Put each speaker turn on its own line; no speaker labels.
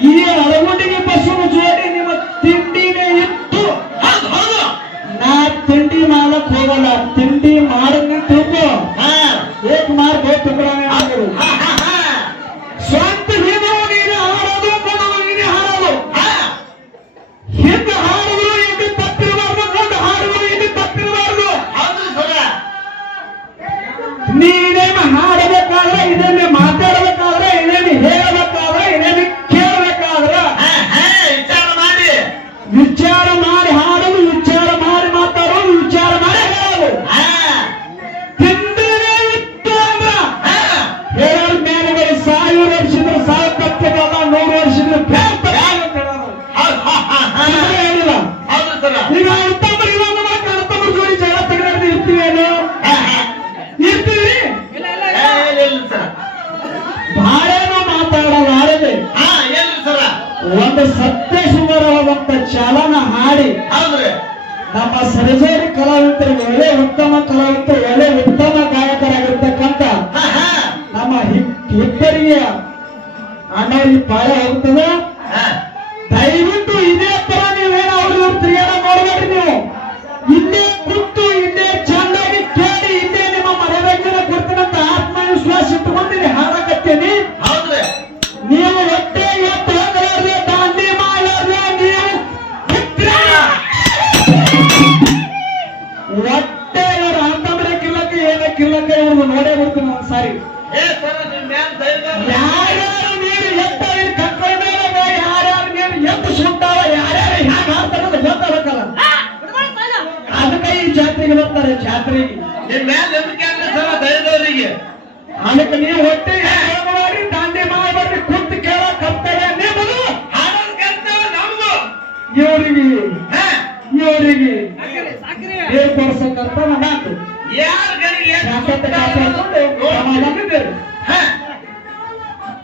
ಈ ಅಳಗುಂಡಿಗೆ ಬಸ್ಸು ಜೋಡಿ ನಿಮ್ಮ ತಿಂಡಿನೇ ಇತ್ತು. ನಾ ತಿಂಡಿ ಮಾಡಕ್ ಹೋಗಲ್ಲ ತಿಂಡಿ ಮಾಡಕ್
ಹಾ.
ಏಕ್ ಮಾರ್ಕ್
ಹಾ ಹಾ
ಸ್ವಂತ ಹಿಂದೆ ನೀನು ಹಾಡೋದು ಕೊಡೋದು ಹಾಡೋದು. ಹಿಂದೆ ತಪ್ಪಿರಬಾರ್ದು ಮುಂದೆ ತಪ್ಪಿರಬಾರ್ದು. ಹಾಡಬೇಕಾದ್ರೆ ಇದನ್ನೇ ಮಾತಾಡಬೇಕಾದ್ರೆ ಒಂದು ಸತ್ಯ ಸುಂದರವಾದಂತ ಚಾಲನ ಹಾಡಿ
ಆದ್ರೆ
ನಮ್ಮ ಸರ್ಜರಿ ಕಲಾವಿದರಿಗೆ ಒಳ್ಳೆ ಉತ್ತಮ ಕಲಾವಿದರು ಒಳ್ಳೆ ಉತ್ತಮ ಗಾಯಕರಾಗಿರ್ತಕ್ಕಂಥ
ಹಾ
ನಮ್ಮ ಇಬ್ಬರಿಗೆ ಅಣ್ಣವ್ರಿಗೆ ಪಾಯ ಹೋಗ್ತದೆ ದಯವಿಟ್ಟು ಇದೇ ತರ ನೀವೇನು ಅವ್ರಿಗೆ ತಿರುಗಾಡ ಮಾಡಬೇಡ್ರಿ ನೀವು. ಇಲ್ಲೇ ಕೂತು ಇಲ್ಲೇ ಚೆನ್ನಾಗಿ ಕೇಳಿ ಇದೇ ನಿಮ್ಮ ಮನೋರಂಜನೆ ಕೊಡ್ತೀನಂತ ಆತ್ಮವಿಶ್ವಾಸ ಇಟ್ಟುಕೊಂಡಿರಿ ಹಾಡಕತ್ತೀನಿ. ಇವ್ರು ನೋಡೇ ಬಿಡ್ತೀನಿ ಒಂದ್ಸಾರಿ ಯಾರ್ಯಾರು ನೀರು ಎತ್ತ ಕಕ್ಕಳ ಮೇಲೆ ಯಾರ್ಯಾರು ನೀರು ಎತ್ತ ಸುಟ್ಟಾವ ಯಾರ್ಯಾರು ಹ್ಯಾಂಗ ಆಡ್ತಾರ ಅಂತ ಗೊತ್ತಾಗಬೇಕಲ್ಲ ಅದಕ್ಕೆ ಈ ಜಾತ್ರೆಗೆ ಬರ್ತಾರೆ ಜಾತ್ರೆಗೆ. ಅದಕ್ಕೆ ನೀವು ಹೊಟ್ಟೆ ಮಾಡಿ ದಾಂಡಿ ಮಾಡಬೇಡ್ರಿ ಕುಂತು ಕೇಳ ಕರ್ತವ್ಯ ನಿಮ್ಮದು ಇವರಿಗೆ.
ಹಾ.
ಇವರಿಗೆ. ಏರ್ಪಡಿಸಕ್ಕಂತ ಮಾತು
ಯಾರ
step in that